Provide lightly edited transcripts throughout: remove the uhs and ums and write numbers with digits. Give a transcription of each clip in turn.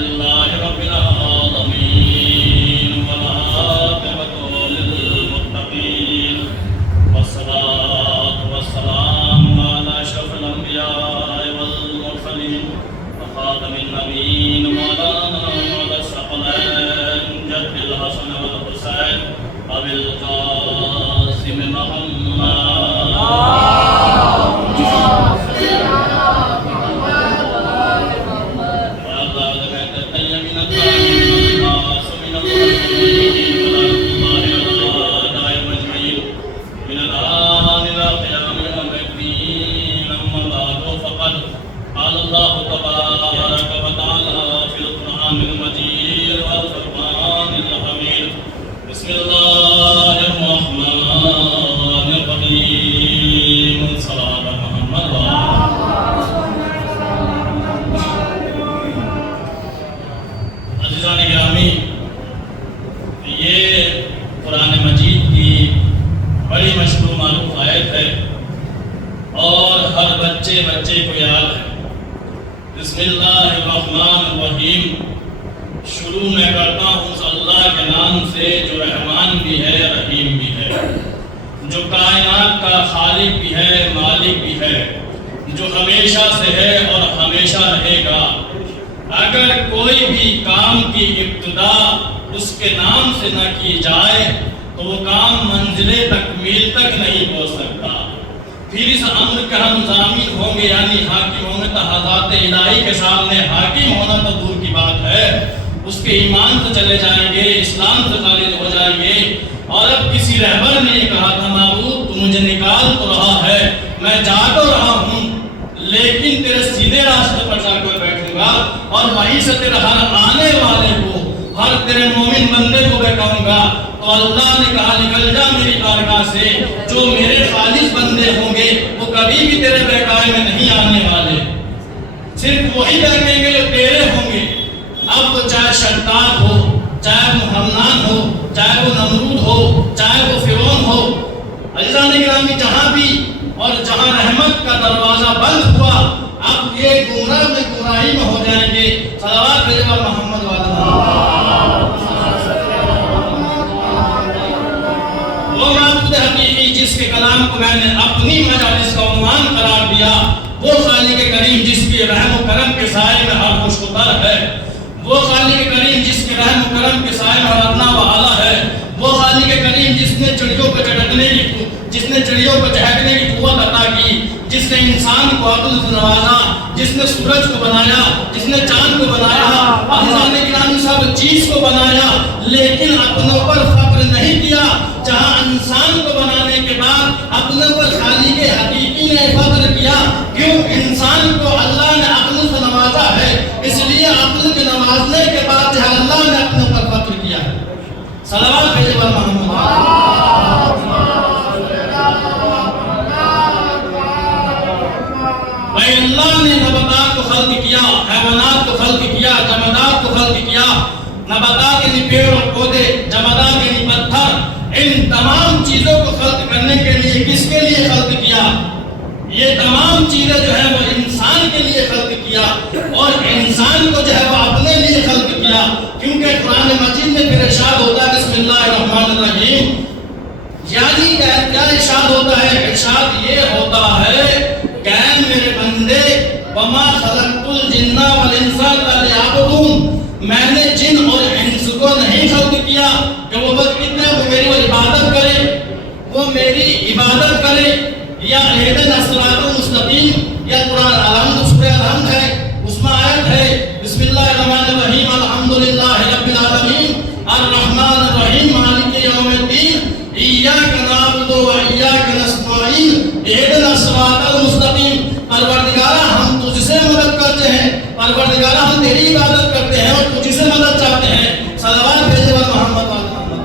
لله رب العالمين والعاقبة للمتقين والصلاة والسلام على أشرف الأنبياء والمرسلين وخاتم النبيين مولانا مولا الثقلين جد الحسن والحسين أبي القاسم محمد قال الله تبارك وتعالى في القرآن المجيد والفرقان الحميد بسم الله الرحمن الرحيم صلاة محمد عزیزان گرامی، یہ قرآن مجید کی بڑی مشہور معروف آیت ہے اور ہر بچے کو یاد ہے۔ بسم اللہ الرحمن الرحیم، شروع میں کرتا ہوں اللہ کے نام سے جو رحمان بھی ہے رحیم بھی ہے، جو کائنات کا خالق بھی ہے مالک بھی ہے، جو ہمیشہ سے ہے اور ہمیشہ رہے گا۔ اگر کوئی بھی کام کی ابتدا اس کے نام سے نہ کی جائے تو وہ کام منزل تکمیل تک نہیں پہنچ سکتا۔ پھر اس امر کے ہم ضامن ہوں گے یعنی حاکم ہوں گے تو حضرات الہی کے سامنے حاکم ہونا تو دور کی بات ہے، اس کے ایمان سے چلے جائیں گے، اسلام سے خارج ہو جائیں گے۔ اور اب کسی رہبر نے یہ کہا تھا معبود تو مجھے نکال تو رہا ہے، میں جا تو رہا ہوں لیکن تیرے سیدھے راستے پر جا کر بیٹھوں گا اور وہیں سے تیرے ہر آنے والے کو، ہر تیرے مومن بندے کو بہکاؤں گا۔ تو اللہ نے کہا نکل جا میری بارگاہ سے، جو میرے خالص بندے ہوں گے وہ کبھی بھی تیرے بہکاوے میں نہیں آنے والے، صرف وہی بہکیں گے جو تیرے ہوں گے۔ اب وہ چاہے شداد ہو، چاہے وہ حمنان ہو، چاہے وہ نمرود ہو، چاہے وہ فرعون ہو، عزیزان گرامی جہاں بھی اور جہاں رحمت کا دروازہ بند ہوا اب یہ گمراہ میں گمراہی میں ہو جائیں گے۔ صلوات بھیجو محمد وعلی وہ معبود حقیقی جس کے کلام کو میں نے اپنی مجالس کا عنوان قرار دیا، وہ خالق کریم جس کے رحم و کرم کے سائے میں ہر خوش وتر ہے، وہ خالق کریم جس کے رحم و کرم کے سائے میں ہر ادنا و اعلیٰ ہے، وہ خالق کریم جس نے چڑیوں کو چہکنے کی قوت عطا کی، جس نے انسان کو عقل سے نوازا، جس نے سورج کو بنایا، جس نے چاند کو بنایا، عزیزان گرامی سب چیز کو بنایا، لیکن اپنوں پر فخر نہیں کیا۔ جہاں انسان کو بنانے کے بعد اپنے پر خالق حقیقی نے فخر کیا، کیوں؟ انسان کو اللہ نے عقل سے نوازا ہے، اس لیے عقل کے نوازنے کے بعد جہاں اللہ نے اپنے پر فخر کیا ہے۔ صلوات بھیجو محمد۔ اللہ نے نباتات کو خلق کیا، حیوانات کو خلق کیا، جمادات کو خلق کیا، نباتات یعنی پیڑ اور پودے، جمادات یعنی پتھر، ان تمام چیزوں کو خلق کرنے کے لیے کس کے لیے خلق کیا؟ یہ تمام چیزیں جو ہے وہ انسان کے لیے خلق کیا اور انسان کو جو ہے وہ اپنے لیے خلق کیا، کیونکہ قرآن مجید میں پھر ارشاد ہوتا ہے بسم اللہ الرحمن الرحیم، یعنی کیا ارشاد ہوتا ہے؟ ارشاد یہ ہوتا ہے کہ میرے بندے وما خلقت الجن والانس الا لیعبدون، میں نے جن اور انس کو نہیں خلق کیا کہ وہ بس اتنے وہ میری عبادت کرے، وہ میری عبادت کرے۔ یا اہدنا الصراط المستقیم، یا قرآن الحمد سورہ الحمد ہے، اس میں آیت ہے بسم اللہ الرحمن الرحیم الحمدللہ رب العالمین الرحمن الرحیم مالک یوم الدین ایاک نعبد و ایاک نستعین اہدنا الصراط المستقیم۔ پروردگارہ ہم تجھ سے مدد کرتے ہیں، پروردگارہ ہم تیری عبادت کرتے ہیں اور تجھ سے مدد چاہتے ہیں۔ صلوات بھیجو محمد وعلی محمد۔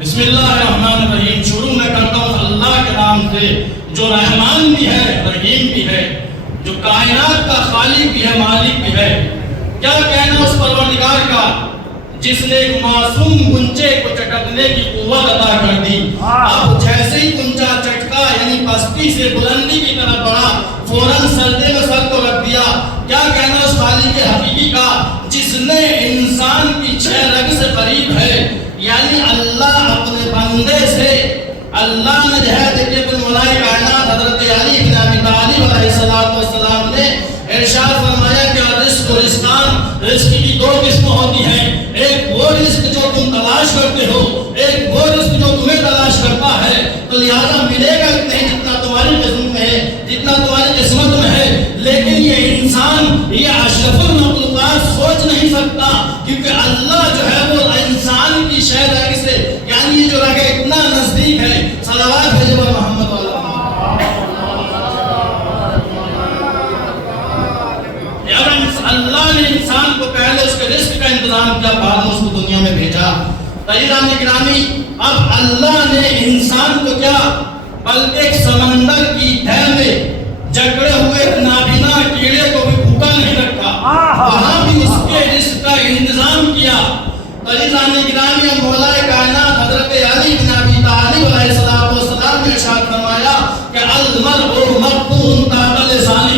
بسم اللہ الرحمن الرحیم، شروع میں کرتا ہوں اللہ کے نام سے جو رحمان بھی ہے رحیم بھی ہے، جو کائنات کا خالق بھی ہے مالک بھی ہے۔ کیا کہنا اس پروردگار کا جس نے ایک معصوم گنچے کو چٹکنے کی قوت عطا کر دی۔ اب جیسے ہی گنچہ اونچا چٹکا یعنی پستی سے بلندی کی طرف بڑھا، فوراً سجدے میں سر کو رکھ دیا۔ کیا کہنا اس خالق حقیقی کا جس نے انسان کی 6 رگ سے قریب ہے، یعنی اللہ اپنے بندے سے اللہ نے جو ہے دیکھیے الملائے کائنات حضرت علی بن ابی طالب علیہ السلام نے ارشاد فرمایا کہ رزق و رزقان، رزق کی 2 قسمیں ہوتی ہیں، ایک وہ رزق جو تم تلاش کرتے ہو، ایک وہ رزق جو تمہیں تلاش کرتا ہے، تو لہذا ملے گا نہیں جتنا تمہاری قسمت میں ہے، جتنا تمہاری قسمت میں ہے۔ لیکن یہ انسان، یہ اشرف المخلوقات سوچ نہیں سکتا، کیونکہ اللہ جو ہے وہ انسان کی شہ رگ سے یعنی یہ جو رگ اتنا نزدیک ہے۔ صلوات بھیجو محمد والا۔ اللہ نے انسان کو پہلے اس کے رزق کا انتظام کیا، بعد میں اس کو دنیا میں بھیجا۔ عزیزان گرامی، اب اللہ نے انسان کو کیا، بلکہ ایک سمندر کی تہہ میں جکڑے ہوئے نابینا کیڑے کو بھی بھوکا نہیں رکھا، وہاں بھی اس کے رزق کا انتظام کیا۔ عزیزان گرامی، مولا کائنات حضرت علی بن ابی طالب علیہ السلام نے ارشاد فرمایا کہ المرء مکتوم تحت لسانہ،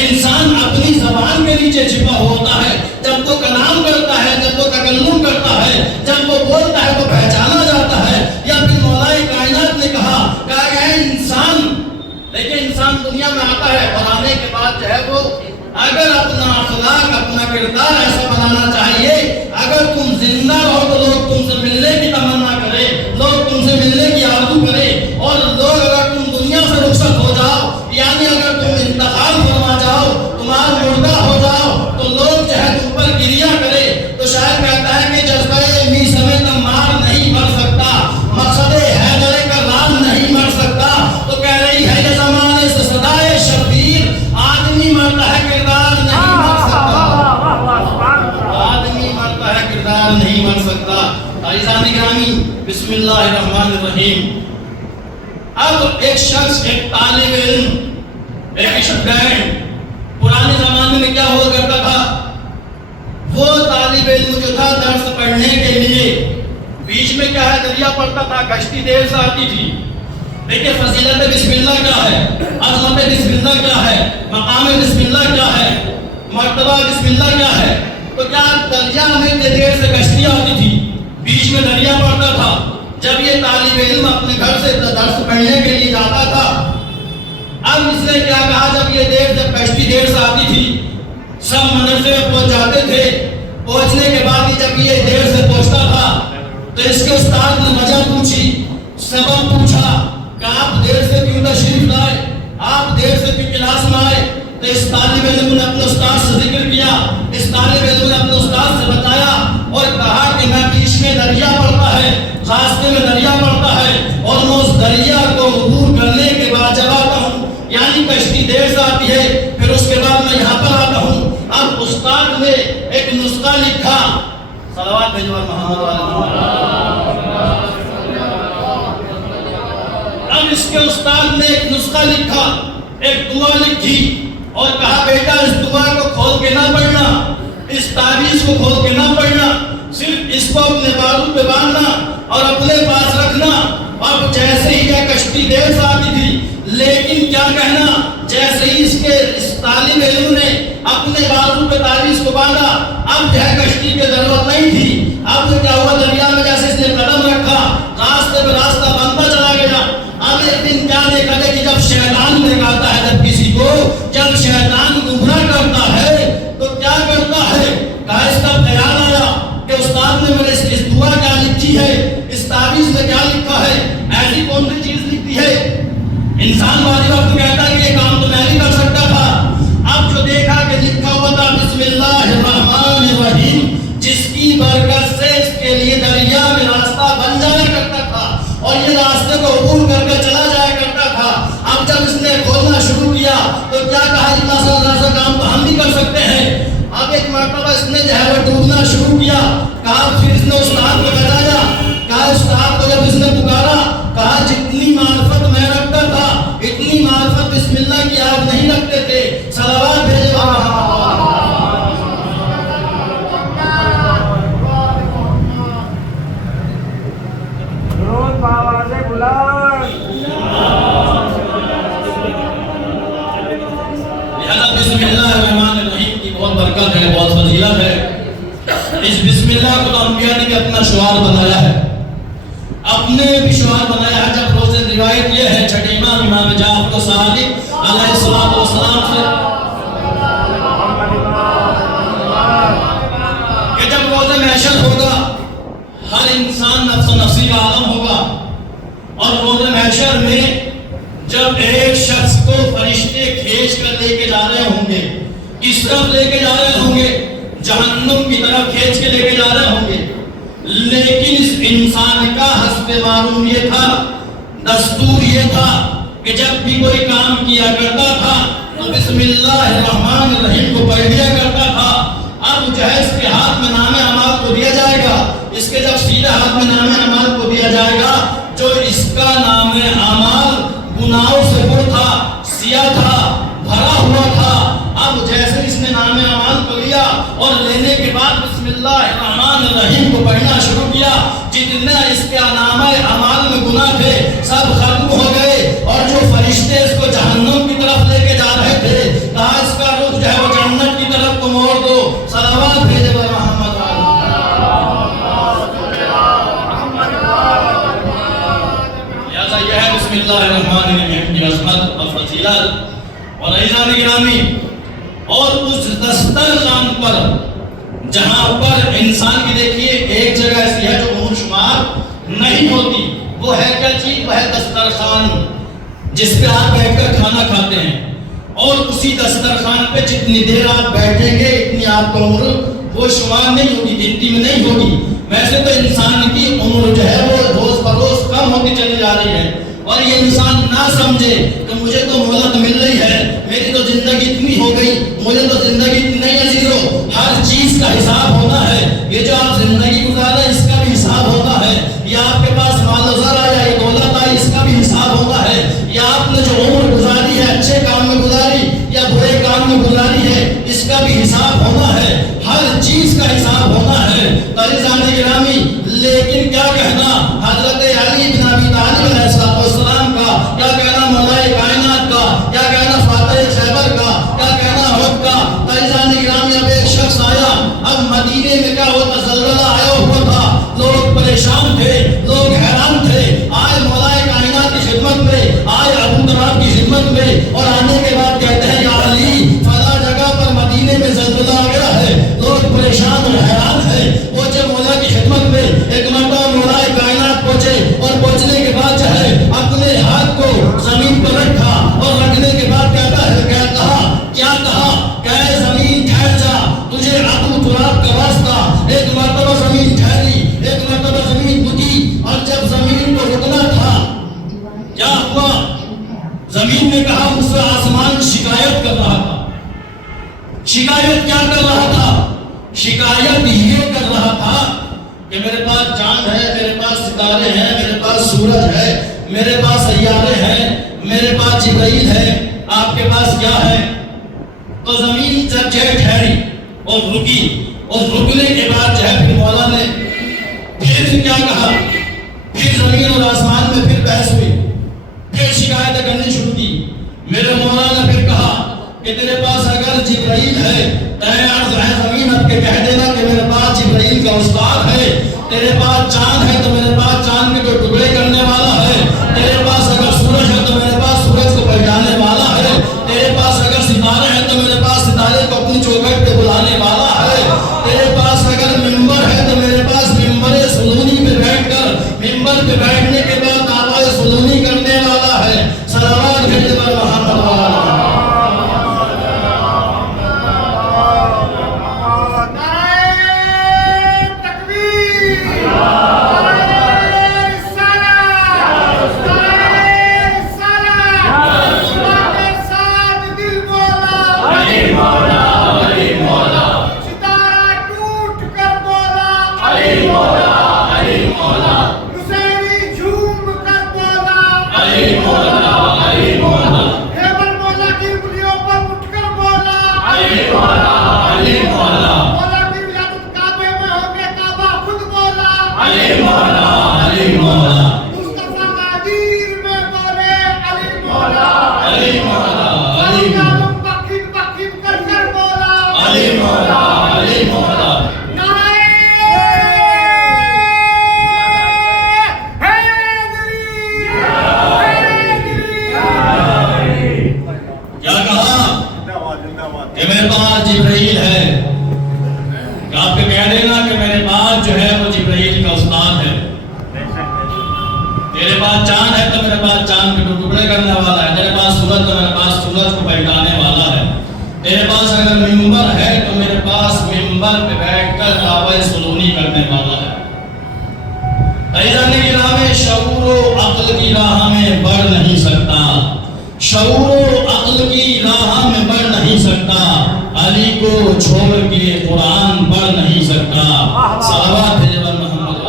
انسان اپنی زبان کے نیچے چھپا ہوتا ہے۔ جب وہ کلام کرتا ہے، جب وہ تکلم کرتا ہے، جب وہ بولتا ہے تو پہچانا جاتا ہے۔ یا پھر مولا کائنات نے کہا کہ انسان، لیکن انسان دنیا میں آتا ہے اور آنے کے بعد جو ہے وہ اگر اپنا اخلاق، اپنا کردار ایسا بنانا چاہیے، اگر تم زندہ رہو تو لوگ تم سے ملنے کی تمنا کرے، لوگ تم سے ملنے کی آرزو کرے، اور لوگ اگر تم دنیا سے رخصت ہو جاؤ، یعنی اگر تم انتقال فرما جاؤ، تمہارا مردہ ہو جاؤ، تو لوگ جو ہے تم پر گریہ کرے۔ تو شاعر کہتا ہے کہ جذبہ می سمیت مار نہیں مر سکتا، مقصد حیدر کرار نہیں مر سکتا۔ تو کہہ رہی ہے کہ زمانے سے صدائے شبیر، آدمی مرتا ہے کردار نہیں مر سکتا، آدمی مرتا ہے کردار نہیں مر سکتا۔ عزیزان گرامی، بسم اللہ الرحمن الرحیم۔ اب ایک شخص، ایک طالب علم، ایک اسٹوڈنٹ، پرانے زمانے میں کیا ہوا کرتا تھا، وہ طالب علم جو تھا درس پڑھنے کے لیے بیچ میں کیا ہے دریا پڑتا تھا، کشتی دیر سے آتی تھی۔ دیکھیں فضیلت بسم اللہ کیا ہے، عظمت بسم اللہ کیا ہے، مقام بسم اللہ کیا ہے، مرتبہ بسم اللہ کیا ہے۔ تو کیا دریا میں دیر سے کشتی آتی تھی، بیچ میں دریا پڑتا تھا۔ جب یہ طالب علم اپنے گھر سے درس پڑھنے کے لیے جاتا تھا، اب اس نے کیا کہا، جب کشتی دیر سے آتی تھی، سب مدرسے میں پہنچ جاتے تھے، پہنچنے کے بعد ہی جب یہ دیر سے پہنچتا تھا تو اس کے استاد نے وجہ پوچھی، سبب پوچھا کہ آپ دیر سے کیوں تشریف لائے، آپ دیر سے کیوں کلاس میں آئے۔ تو اس طالب علم نے اپنے استاد سے ذکر کیا، اس طالب علم نے اپنے استاد سے بتایا اور کہا کہ میں بیچ میں دریا پڑتا ہے، راستے میں دریا پڑتا ہے، اور میں اس دریا کو عبور کرنے کے بعد جب آتا ہوں، یعنی کشتی دیر سے آتی ہے، پھر اس کے بعد میں یہاں پر آتا ہوں۔ اب استاد نے ایک نسخہ لکھا، صلوات بھیجو محمد والا۔ اب اس کے استاد نے ایک نسخہ لکھا، ایک دعا لکھی اور کہا بیٹا اس دعا کو کھول کے نہ پڑھنا، اس تعویذ کو کھول کے نہ پڑھنا، صرف اس کو اپنے بازو پہ باندھنا اور اپنے پاس رکھنا۔ اب جیسے ہی یہ کشتی دیر سے آتی تھی، لیکن کیا کہنا، جیسے ہی اس طالب علم نے اپنے بازو پہ تعویذ کو باندھا، اب جو ہے کشتی کی ضرورت نہیں تھی۔ اب کیا ہوا، دریا میں جیسے اس نے قدم رکھا، راستے پہ راستہ بنتا چلا گیا۔ اب ایک دن کیا دیکھا کہ جب شیطان بہکاتا ہے، جب کسی کو جب شیطان گمراہ کرتا ہے تو کیا کرتا ہے، کہا اس کا خیال آیا کہ استاد نے میرے اس دعا کیا لکھی ہے، اس تعویذ میں کیا لکھا ہے، ایسی کون سی چیز لکھی ہے۔ انسان والی وقت کہتا ہے کہ یہ کام تو میں نہیں کر سکتا تھا۔ اب جو دیکھا کہ لکھا ہوا تھا بسم اللہ الرحمن الرحیم، جس کی برکت سے اس کے لیے دریا میں راستہ بن جایا کرتا تھا اور یہ راستے کو عبور کر کے چلا جایا کرتا تھا۔ اب جب اس نے کھولنا شروع کیا تو کیا کہا، اتنا سا کام تو ہم بھی کر سکتے ہیں۔ اب ایک مرتبہ اس نے جو ہے وہ ڈوبنا شروع کیا، کہا پھر اس نے استاد کو بتایا، کہا استاد کو جب اس نے پکارا، کہا جتنی معرفت میں رکھتا تھا اتنی معرفت بسم اللہ کی آپ نہیں رکھتے تھے۔ صلوات بھیجو درود باواز بلند۔ بسم اللہ الرحمن الرحیم کی بہت برکت ہے، بہت فضیلت ہے۔ اس بسم اللہ کو تو انبیاء نے اپنا شعار بنایا ہے، اپنے بھی شعار بنایا ہے۔ جب روز روایت یہ ہے چھٹے امام جعفر صادق علیہ السلام سے کہ جب روز محشر ہوگا ہر انسان نفس و نفسی کا عالم ہوگا، اور روز محشر میں جب ایک شخص کو فرشتے کھینچ کر لے کے جا رہے ہوں گے، کس طرف لے کے جا رہے ہوں گے؟ جہنم کی طرف کھینچ کے لے کے جا رہے ہوں گے۔ لیکن اس انسان کا حسب معلوم یہ تھا، دستور یہ تھا کہ جب بھی کوئی کام کیا کرتا تھا تو بسم اللہ الرحمن الرحیم کو پڑھ دیا کرتا تھا۔ اب جو ہے اس کے ہاتھ میں نام اعمال کو دیا جائے گا، اس کے جب سیدھے ہاتھ میں نام اعمال کو دیا جائے گا، جو اس کا نام اعمال گناہوں سے پر تھا، سیاہ تھا، بھرا ہوا تھا، اب جیسے اس نے نام اعمال کو لیا اور لینے کے بعد بسم اللہ الرحمن الرحیم کو پڑھنا شروع کیا، جتنا اس کے نام اعمال میں گناہ تھے سب ختم ہو گئے، اور جو فرشتے اس کو جہنم کی طرف لے کے جا رہے تھے کہا اس کا رخ جو ہے وہ جنت کی طرف کو موڑ دو، صلوات بھیجے بر محمد لہذا یہ ہے بسم اللہ الرحمن الرحیم کی عظمت اور فضیلت۔ اور عزیزان گرامی، اور اس دسترخوان پر جہاں پر انسان کی دیکھیے ایک جگہ ایسی ہے جو عمر شمار نہیں ہوتی، وہ ہے کیا چیز؟ وہ ہے دسترخوان، جس پہ آپ بیٹھ کر کھانا کھاتے ہیں، اور اسی دسترخوان پہ جتنی دیر آپ بیٹھیں گے اتنی آپ کو عمر وہ شمار نہیں ہوگی، گنتی میں نہیں ہوگی۔ ویسے تو انسان کی عمر جو ہے وہ روز بروز کم ہوتی چلی جا رہی ہے، اور یہ انسان نہ سمجھے کہ مجھے تو مہلت مل رہی ہے، میری تو زندگی اتنی ہو گئی، مجھے تو زندگی نہیں عزیزو، ہر چیز کا حساب ہونا ہے۔ یہ جو آپ زندگی گزارے اس کا بھی حساب ہونا ہے، یہ آپ کے پاس مال و زر آیا، یہ دولت آئی، اس کا بھی حساب ہونا ہے، یہ آپ نے جو عمر گزاری ہے اچھے کام میں گزاری یا برے کام میں گزاری ہے، اس کا بھی حساب ہونا ہے، ہر چیز کا حساب ہونا ہے۔ عزیزان گرامی، لیکن کیا کہنا حضرت علی بن ابی طالب علیہ السلام کا، کیا کہنا مولا کائنات کا، کیا کہنا فاتح خیبر کا، کیا کہنا احد کا۔ عزیزان گرامی، اب ایک شخص آیا، اب مدینے میں کیا ہوتا، زلزلہ آیا ہوا تھا، لوگ پریشان تھے، لوگ حیران تھے، آئے مولا کائنات کی خدمت میں، آئے ابو طراب کی خدمت میں، اور آنے کے بعد کہتے ہیں یا علی فلاں جگہ پر مدینے میں زلزلہ آ گیا ہے، لوگ پریشان اور حیران ہیں۔ وہ جب مولا کی خدمت میں ایک مرتبہ مولا کائنات پہنچے، اور پہنچنے کے بعد جو ہے اپنے ہاتھ کو زمین پر رکھا، اور رکھنے کے بعد کہتا ہے کیا کہا کہ زمین ٹھہر جا، تجھے ابو تراب کا واسطہ۔ ایک مرتبہ زمین ٹھہری، ایک مرتبہ زمین رکی، اور جب زمین کو رکنا تھا کیا ہوا؟ زمین نے کہا مجھ سے آسمان شکایت کر رہا تھا۔ شکایت کیا کر رہا تھا؟ شکایت یہ کر رہا تھا کہ میرے پاس چاند ہے، میرے پاس ستارے ہیں، میرے پاس سورج ہے، میرے پاس سیارے ہیں، میرے پاس جبرائیل ہے، آپ کے پاس کیا ہے؟ تو زمین جب جو ہے ٹھہری اور رکی، اور رکنے کے بعد جو ہے پھر مولا نے پھر کیا کہا؟ پھر زمین اور آسمان میں پھر بحث ہوئی، پھر شکایتیں کرنی شروع کی۔ میرے مولا نے پھر کہا کہ تیرے پاس اگر جبرائیل ہے، عرض ہے زمین اب کے کہہ دینا کہ میرے پاس جبرائیل کا استاد ہے، تیرے پاس چاند ہے تو میرے پاس چاند کے جو ٹکڑے کرنے والا ہے، تیرے پاس اگر سورج ہے تو میرے پاس سورج کو پہچانے والا ہے، تیرے پاس اگر ستارے ہیں تو میرے پاس ستارے کو اپنی چوکھٹ پہ بلانے والا ہے، تیرے پاس اگر ممبر ہے تو میرے پاس ممبر سلونی پہ بیٹھ کر ممبر پہ بیٹھنے کے بعد آواز سلونی کرنے والا ہے۔ صلوات بھیجے بر محمد کہ میرے پاس جبرائیل ہے، کہ آپ کے کہہ دینا کہ میرے پاس جو ہے وہ جبرائیل کا استاد ہے۔ تیرے پاس چاند ہے تو میرے پاس چاند کے ٹکڑے کرنے والا ہے، تیرے پاس سورج تو میرے پاس سورج کو پلٹانے والا ہے، تیرے پاس اگر منبر ہے تو میرے پاس منبر پہ بیٹھ کر دعوی سلونی کرنے والا ہے۔ عزیزان گرامی، شعور و عقل کی راہ میں بڑھ نہیں سکتا، شعور و عقل کی راہ میں بڑھ نہیں سکتا، علی کو چھوڑ کے قرآن پڑھ نہیں سکتا۔ صلوات ہے جب محمد۔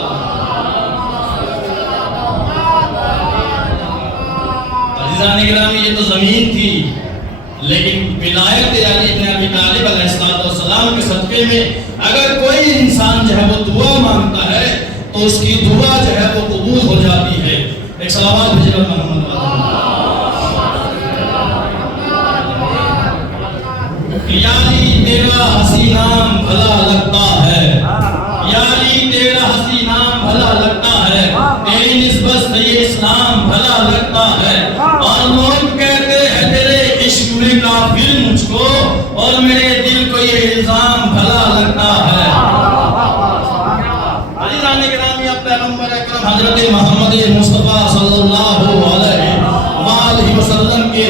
عزیزان گرامی، یہ تو زمین تھی، لیکن ولایت علی بن ابی طالب علیہ السلام کے صدقے میں اگر کوئی انسان جو ہے وہ دعا مانگتا ہے تو اس کی دعا جو ہے وہ قبول ہو جاتی ہے۔ ایک صلوات بھیجو محمد۔ یا علی تیرا حسین نام بھلا لگتا ہے، یا علی تیرا حسین نام بھلا لگتا ہے، تیری نسبت سے یہ اسلام بھلا لگتا ہے، اور لوگ کہتے ہیں تیرے عشق میں کافر مجھ کو، اور میرے دل کو یہ الزام بھلا لگتا ہے۔ عزیزان گرامی، اب پیغمبر اکرم حضرت محمد مصطفیٰ صلی اللہ علیہ وسلم کے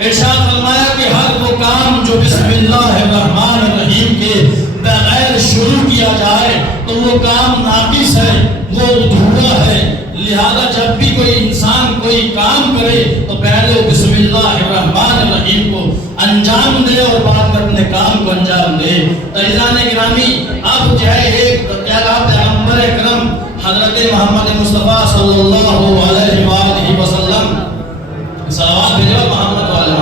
ارشاد فرمایا کہ ہر وہ کام جو بسم اللہ الرحمن الرحیم کے بغیر شروع کیا جائے تو وہ کام ناقص ہے، وہ ادھورا ہے، لہذا جب بھی کوئی انسان کوئی کام کرے تو پہلے بسم اللہ الرحمن الرحیم کو انجام دے اور بعد میں اپنے کام کو انجام دے۔ عزیزان گرامی، اب جو ہے ایک پیغمبر اکرم حضرت محمد مصطفیٰ صلی اللہ علیہ وسلم صلوات بھیجو محمد والے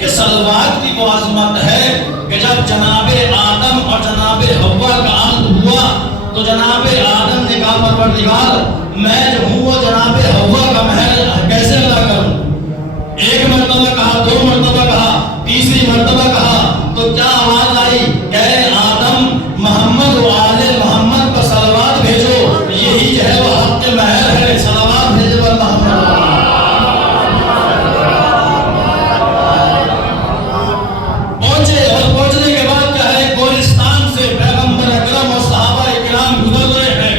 کہ صلوات کی وہ عظمت ہے کہ جب جناب آدم اور جناب حوا کا عقد ہوا تو جناب آدم نے کہا پروردگار میں جو ہوں وہ جناب حوا کا محل کیسے ادا کروں؟ ایک مرتبہ کہا، دو مرتبہ کہا، تیسری مرتبہ کہا تو کیا آواز آئی کہ اے آدم محمد و آل محمد پر صلوات بھیجو، یہی جو ہے وہ حق کے محل ہے، صلوات بھیجو محمد۔ پہنچے اور پہنچنے کے بعد کیا ہے گورستان سے پیغمبر اکرم اور صحابہ اکرام گزر رہے ہیں۔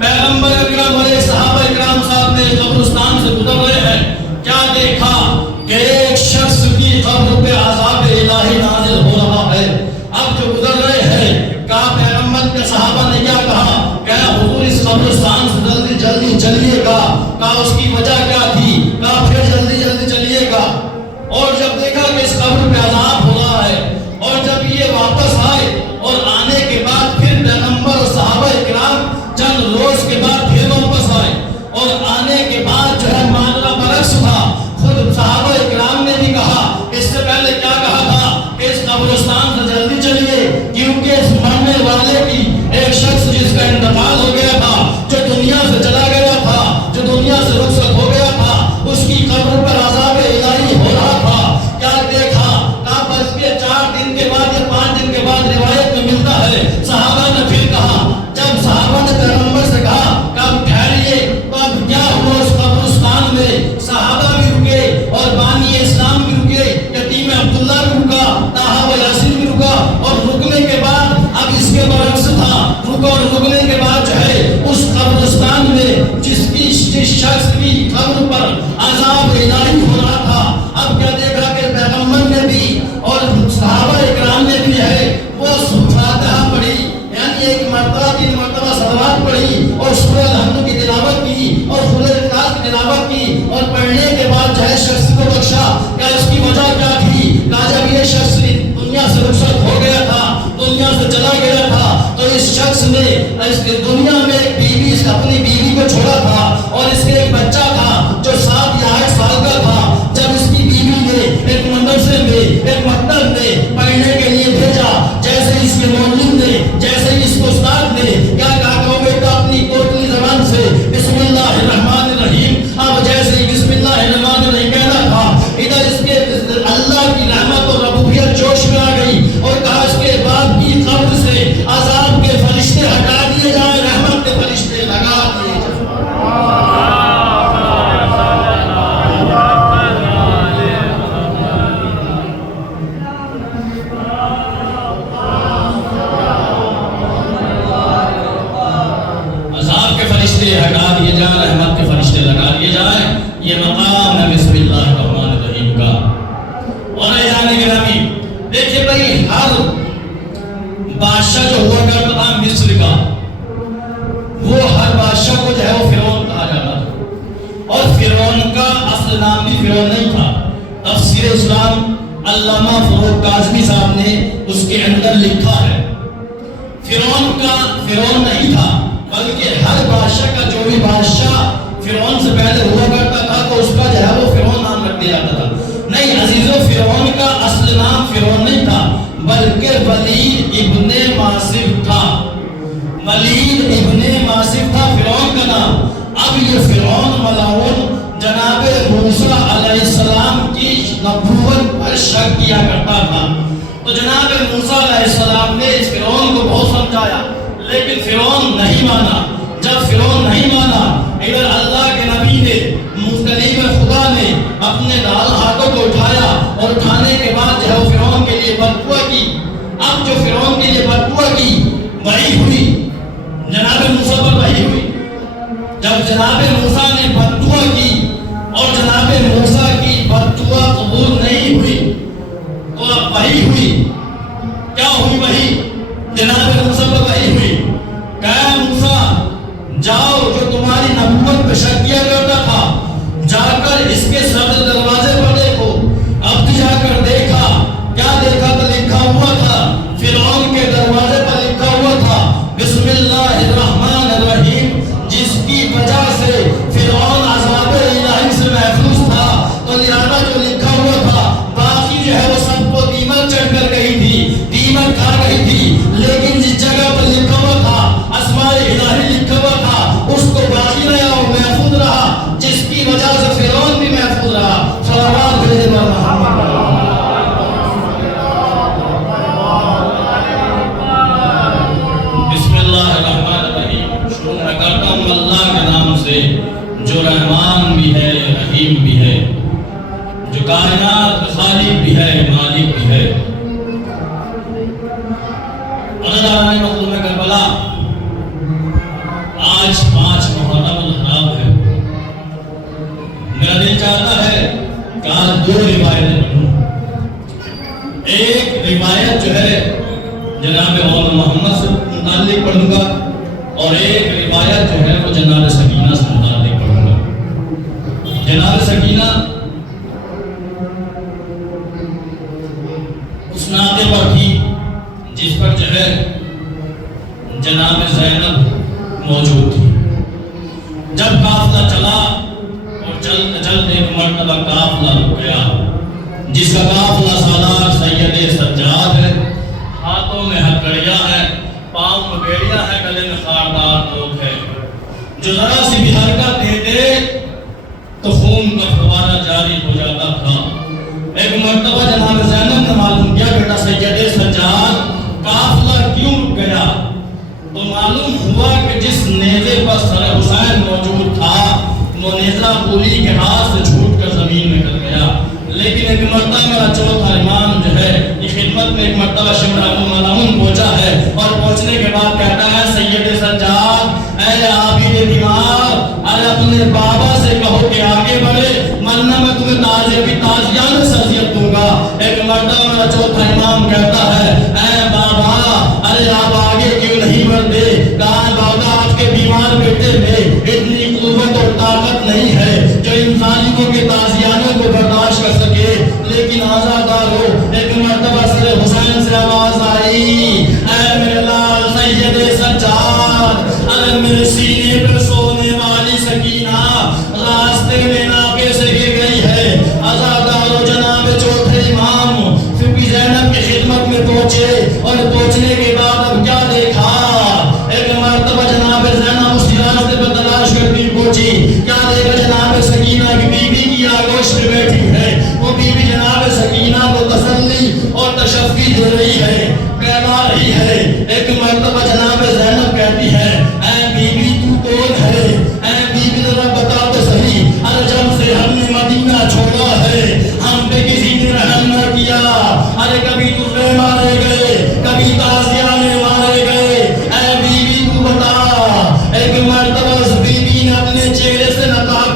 پیغمبر اکرم اور صحابہ اکرام ساتھ میں قبرستان سے گزر رہے ہیں، کیا دیکھا کہ ایک شخص کی قبر پہ عذاب الہی نازل ہو رہا ہے۔ اب جو گزر رہے ہیں کہا پیغمبر کے صحابہ نے کیا کہا کہ حضور اس قبرستان سے جلدی جلدی چلیے گا، کہا اس کی وجہ کیا تھی، کہا پھر جلدی جلدی چلیے گا۔ اور جب دیکھا کہ اس قبر پہ عذاب ہو رہا ہے اور جب یہ واپس آئے اور آنے کے بعد پھر پیغمبر اور صحابہ اکرام چند روز کے بعد پھر واپس آئے اور آنے کے بعد جو ہے معاملہ برعکس تھا۔ خود صحابہ اکرام نے بھی کہا، اس سے پہلے کیا کہا تھا کہ اس قبرستان سے جلدی چلیے کیونکہ اس مرنے والے کی ایک شخص جس کا انتقال ہو گیا تھا، جو دنیا سے چلا گیا تھا، جو دنیا سے رخصت ہو گیا تھا، اس کی قبر پر عذاب الہی ہو رہا تھا۔ کیا دیکھا کہا بس کے 4 دن کے بعد یا 5 دن کے بعد روایت میں ملتا ہے صحابہ نے پھر کہا، جب صحابہ نے پیغمبر سے کہا کہ اب ٹھہریے تو اب کیا ہوا اس قبرستان میں؟ صحابہ بھی رکے اور بانی اسلام بھی رکے، یتیم عبداللہ بھی رکا، طٰہٰ و یاسین بھی رکا، اور رکنے کے بعد اب اس کے برعکس تھا، رکا اور رکنے کے بعد جو ہے اس قبرستان میں جس شخص کی قبر پر عذاب الہی ہو رہا تھا، اب کیا دیکھا کہ پیغمبر نے بھی اور صحابہ اکرام نے بھی ہے وہ فاتحہ پڑھی، یعنی ایک مرتبہ 3 مرتبہ صلوات پڑھی اور سورہ الحمد کی تلاوت کی اور سورہ اخلاص کی تلاوت کی، اور پڑھنے کے بعد جو ہے شخص کو بخشا۔ کیا اس کی وجہ کیا تھی؟ کہا جب یہ شخص دنیا سے رخصت ہو گیا تھا، دنیا سے چلا گیا تھا، تو اس شخص نے اس دنیا میں ایک بیوی اپنی بیوی کو چھوڑا تھا اور اس کے ایک بچہ تھا جو 7 یا 8 سال کا تھا، یہاں رحمت کے فرشتے لگا دیے جائیں. یہ مقام ہے بسم اللہ الرحمن الرحیم کا. اور عزیزان گرامی دیکھیے بھائی ہر بادشاہ جو ہوا کرتا تھا مصر کا وہ ہر بادشاہ کو جو ہے وہ فرعون کہا جاتا تھا اور فرعون کا اصل نام بھی فرعون نہیں تھا. تفسیر اسلام علامہ فروغ کاظمی صاحب نے اس کے اندر لکھا ہے فرعون کا فرعون نہیں تھا بلکہ ہر بادشاہ کا جو بھی بادشاہ فرعون سے پہلے ہوا کرتا تھا تو اس کا جو ہے وہ فرعون نام رکھ دیا جاتا تھا. نہیں عزیزو فرعون کا اصل نام فرعون نہیں تھا بلکہ ولید ابن ماسف تھا. ولید ابن ماسف تھا فرعون کا نام. اب یہ فرعون ملعون جناب موسیٰ علیہ السلام کی نبوت پر شک کیا کرتا تھا. تو جناب موسیٰ علیہ السلام نے اس فرعون کو بہت سمجھایا لیکن فرعون نہیں مانا. جب فرعون نہیں مانا ادھر اللہ کے نبی نے کلیم خدا نے اپنے ڈال ہاتھوں کو اٹھایا اور اٹھانے کے بعد جو ہے فرعون کے لیے بددعا کی. اب جو فرعون کے لیے بددعا کی وہی ہوئی جناب موسیٰ پر وہی ہوئی. جب جناب موسیٰ نے بددعا کی اور جناب موسیٰ کی بددعا قبول نہیں ہوئی تو اب وہی ہوئی. کیا ہوئی وہی؟ جناب موسیٰ پر وہی ہوئی. کہا موسیٰ جاؤ جو تمہاری نبوت پہ شک کیا کرتا تھا جا کر اس کے صدر دروازے پر دیکھو. اب جا کر دیکھا کیا دیکھا تو لکھا ہوا تھا فرعون کے دروازے پر لکھا ہوا تھا بسم اللہ الرحمن الرحیم جس کی وجہ سے فرعون عذاب الہی سے محفوظ تھا. تو لہذا جو لکھا ہوا تھا باقی جو ہے وہ سب کو دیمک چڑھ کر گئی تھی دیمک کھا گئی تھی لیکن جس جگہ پر لکھا ہوا تھا اسماء الہی لکھا ہوا تھا اس کو باقی رہا اور محفوظ رہا جس کی وجہ سے فرعون بھی محفوظ رہا. صلوات بھیجے محمد. بسم اللہ الرحمن الرحیم. شروع میں کرتا ہوں اللہ کے نام سے جو رحمان بھی ہے رحیم بھی ہے جو کائنات کا خالق بھی ہے مالک بھی ہے. عزیزان مظلوم کربلا آج 5 محرم الحرام ہے. میرا دل چاہتا ہے کہ آج 2 روایتیں پڑھوں. ایک روایت جو ہے جناب مولانا محمد سے متعلق پڑھوں گا اور ایک روایت جو ہے وہ جناب سکینہ سے متعلق پڑھوں گا. جناب سکینہ اس ناطے پر تھی جس پر جو ہے جناب زینب موجود تھی. جب قافلہ چلا اور چلتے چلتے ایک مرتبہ قافلہ رک گیا جس کا قافلہ سالار سید سجاد ہے. ہاتھوں میں ہتھکڑیاں ہیں پاؤں میں بیڑیاں ہیں گلے میں خاردار لوگ ہیں. جو ذرا سی بھی حرکت دیتے تو خون کا فوارہ جاری ہو جاتا تھا. ایک مرتبہ جناب زینب نے معلوم کیا بیٹا سید سجاد قافلہ کیوں رک گیا تو معلوم ہوا کہ جس نیزے پر سر حسین موجود تھا وہ نیزہ گولی کے ہاتھ سے چھوٹ کر زمین میں گر گیا. لیکن ایک مرتبہ میرا چوتھا امام جو ہے یہ خدمت میں ایک مرتبہ شمر ابو ملعون پہنچا ہے اور پہنچنے کے بعد کہتا ہے سید سجاد اے عابد دماغ ارے اپنے بابا سے کہو کہ آگے بڑھے ورنہ میں تمہیں تازیانہ شخصیت دوں گا. ایک مرتبہ میرا چوتھا امام کہتا ہے اے بابا ارے آپ آگے کیوں نہیں بڑھتے. کہا بابا آپ کے بیمار بیٹے میں اتنی قوت اور طاقت نہیں ہے جو ان ظالموں کے تازیانوں کو برداشت کر سکے لیکن آزادار ہو. ایک مرتبہ سر حسین سے آواز آئی اے میرے لال سید سجاد ارے میرے سینے پر سونے والی سکینہ راستے میں ناکے سے گر گئی ہے. آزادار ہو. جناب چوتھے امام پھر زینب کی خدمت میں پہنچے اور پہنچنے کے بعد اب کیا دیکھا ایک مرتبہ جناب زینب اس راستے پر تلاش کرتی پہنچی. کیا دیکھا جناب سکینہ کی بیوی کی آگوش میں بیٹھی ہے. وہ بیوی جناب سکینہ کو تسلی اور تشفی دے رہی ہے کہلا رہی ہے. ایک مرتبہ جناب زینب کہتی ہے اے بیوی تو کون ہے. اے بیوی ذرا بتا تو صحیح ارے جب سے ہم نے مدینہ چھوڑا ہے ہم پہ کسی نے رحم نہ کیا. ارے کبھی تجھے مارے گئے کبھی تازیانے مارے گئے. اے بیوی تو بتا. ایک مرتبہ اس بیوی نے اپنے